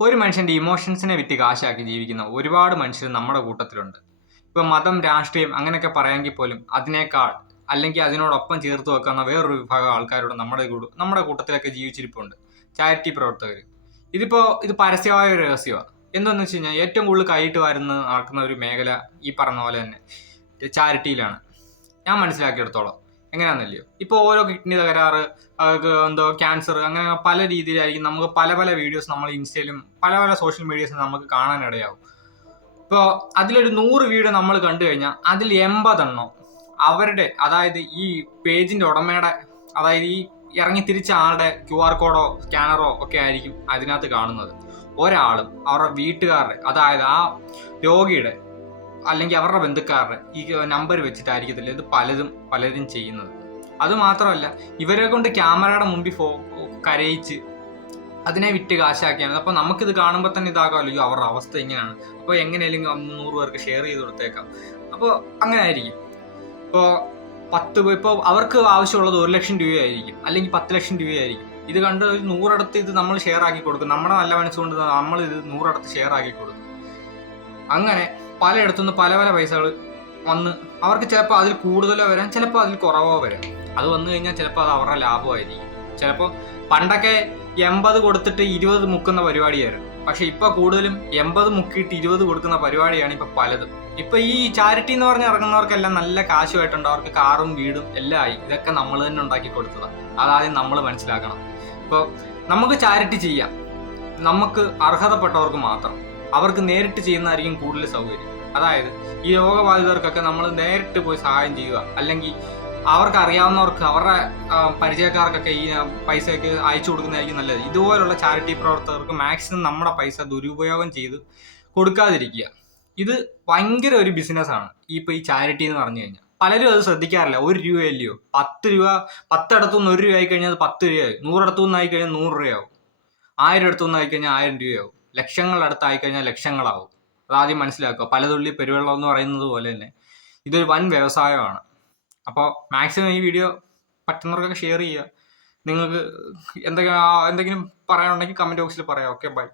ഒരു മനുഷ്യന്റെ ഇമോഷൻസിനെ വിറ്റ് കാശാക്കി ജീവിക്കുന്ന ഒരുപാട് മനുഷ്യർ നമ്മുടെ കൂട്ടത്തിലുണ്ട്. ഇപ്പൊ മതം, രാഷ്ട്രീയം അങ്ങനെയൊക്കെ പറയാമെങ്കിൽ പോലും അതിനേക്കാൾ അല്ലെങ്കിൽ അതിനോടൊപ്പം ചേർത്ത് വെക്കുന്ന വേറൊരു വിഭാഗം ആൾക്കാരോട് നമ്മുടെ കൂട്ടത്തിലൊക്കെ ജീവിച്ചിരിപ്പുണ്ട്. ചാരിറ്റി പ്രവർത്തകർ. ഇത് പരസ്യമായ ഒരു രഹസ്യമാണ്. എന്താണെന്ന് വെച്ച് കഴിഞ്ഞാൽ ഏറ്റവും കൂടുതൽ കൈയിട്ട് നടക്കുന്ന ഒരു മേഖല ഈ പറഞ്ഞ പോലെ തന്നെ ചാരിറ്റിയിലാണ്. ഞാൻ മനസ്സിലാക്കിയെടുത്തോളം എങ്ങനെയാണെന്നല്ലയോ, ഇപ്പോൾ ഓരോ കിഡ്നി തകരാറ്, ക്യാൻസർ, അങ്ങനെ പല രീതിയിലായിരിക്കും നമുക്ക് പല പല വീഡിയോസ് നമ്മൾ ഇൻസ്റ്റയിലും പല പല സോഷ്യൽ മീഡിയസിലും നമുക്ക് കാണാനിടയാവും. ഇപ്പോൾ അതിലൊരു 100 വീഡിയോ നമ്മൾ കണ്ടു കഴിഞ്ഞാൽ അതിൽ 80 എണ്ണം അവരുടെ, അതായത് ഈ പേജിന്റെ ഉടമയുടെ, അതായത് ഈ ഇറങ്ങി തിരിച്ച ആളുടെ QR കോഡോ സ്കാനറോ ഒക്കെ ആയിരിക്കും അതിനകത്ത് കാണുന്നത്. ഒരാളും അവരുടെ വീട്ടുകാരുടെ, അതായത് ആ രോഗിയുടെ അല്ലെങ്കിൽ അവരുടെ ബന്ധുക്കാരുടെ ഈ നമ്പർ വെച്ചിട്ടായിരിക്കത്തില്ല ഇത് പലരും ചെയ്യുന്നത്. അത് മാത്രമല്ല, ഇവരെ കൊണ്ട് ക്യാമറയുടെ മുമ്പിൽ കരയിച്ച് അതിനെ വിറ്റ് കാശാക്കിയാണ്. അപ്പോൾ നമുക്കിത് കാണുമ്പോൾ തന്നെ ഇതാകാമല്ലോ, അവരുടെ അവസ്ഥ എങ്ങനെയാണ്. അപ്പോൾ എങ്ങനെയാലും 100 പേർക്ക് ഷെയർ ചെയ്ത് കൊടുത്തേക്കാം. അപ്പോൾ അങ്ങനെ ആയിരിക്കും. ഇപ്പോൾ അവർക്ക് ആവശ്യമുള്ളത് 1 ലക്ഷം രൂപയായിരിക്കും, അല്ലെങ്കിൽ 10 ലക്ഷം രൂപയായിരിക്കും. ഇത് കണ്ട് 100 ഇടത്ത് ഇത് നമ്മൾ ഷെയർ ആക്കി കൊടുക്കും. നമ്മുടെ നല്ല മനസ്സുകൊണ്ട് നമ്മൾ ഇത് 100 ഇടത്ത് ഷെയർ ആക്കി കൊടുക്കും. അങ്ങനെ പലയിടത്തുനിന്ന് പല പല പൈസകൾ വന്ന് അവർക്ക് ചിലപ്പോൾ അതിൽ കൂടുതലോ വരാം, ചിലപ്പോൾ അതിൽ കുറവോ വരാം. അത് വന്നു കഴിഞ്ഞാൽ ചിലപ്പോൾ അത് അവരുടെ ലാഭമായിരിക്കും. ചിലപ്പോൾ പണ്ടൊക്കെ 80 കൊടുത്തിട്ട് 20 മുക്കുന്ന പരിപാടിയായിരുന്നു. പക്ഷെ ഇപ്പൊ കൂടുതലും 80 മുക്കിയിട്ട് 20 കൊടുക്കുന്ന പരിപാടിയാണ് ഇപ്പൊ പലതും. ഇപ്പൊ ഈ ചാരിറ്റി എന്ന് പറഞ്ഞ് ഇറങ്ങുന്നവർക്കെല്ലാം നല്ല കാശുമായിട്ടുണ്ട്, അവർക്ക് കാറും വീടും എല്ലാം ആയി. ഇതൊക്കെ നമ്മൾ തന്നെ ഉണ്ടാക്കി കൊടുത്തതാണ്. അതാദ്യം നമ്മൾ മനസ്സിലാക്കണം. ഇപ്പോൾ നമുക്ക് ചാരിറ്റി ചെയ്യാം, നമുക്ക് അർഹതപ്പെട്ടവർക്ക് മാത്രം. അവർക്ക് നേരിട്ട് ചെയ്യുന്നതായിരിക്കും കൂടുതൽ സൗകര്യം. അതായത് ഈ രോഗബാധിതർക്കൊക്കെ നമ്മൾ നേരിട്ട് പോയി സഹായം ചെയ്യുക, അല്ലെങ്കിൽ അവർക്ക് അറിയാവുന്നവർക്ക് അവരുടെ പരിചയക്കാർക്കൊക്കെ ഈ പൈസയൊക്കെ അയച്ചു കൊടുക്കുന്നതായിരിക്കും നല്ലത്. ഇതുപോലുള്ള ചാരിറ്റി പ്രവർത്തകർക്ക് മാക്സിമം നമ്മുടെ പൈസ ദുരുപയോഗം ചെയ്ത് കൊടുക്കാതിരിക്കുക. ഇത് ഭയങ്കര ഒരു ബിസിനസ്സാണ് ഈ ചാരിറ്റി എന്ന് പറഞ്ഞു കഴിഞ്ഞാൽ. പലരും അത് ശ്രദ്ധിക്കാറില്ല. 1 രൂപയല്ലയോ, 10 രൂപ, 10 ഇടത്തുനിന്ന് 1 രൂപ ആയി കഴിഞ്ഞാൽ അത് 10 രൂപയാവും. 100 ഇടത്തുനിന്ന് ആയി കഴിഞ്ഞാൽ 100 രൂപയാവും. 1000 ഇടത്തുനിന്ന് ആയി കഴിഞ്ഞാൽ 1000 രൂപയാവും. ലക്ഷങ്ങളുടെ അടുത്തായി കഴിഞ്ഞാൽ ലക്ഷങ്ങളാവും. അതാദ്യം മനസ്സിലാക്കുക. പലതുള്ളി പെരുവെള്ളം എന്ന് പറയുന്നത് പോലെ തന്നെ ഇതൊരു വൻ വ്യവസായമാണ്. അപ്പോൾ മാക്സിമം ഈ വീഡിയോ പറ്റുന്നവർക്കൊക്കെ ഷെയർ ചെയ്യുക. നിങ്ങൾക്ക് എന്തെങ്കിലും പറയാനുണ്ടെങ്കിൽ കമൻറ്റ് ബോക്സിൽ പറയാം. Okay, by.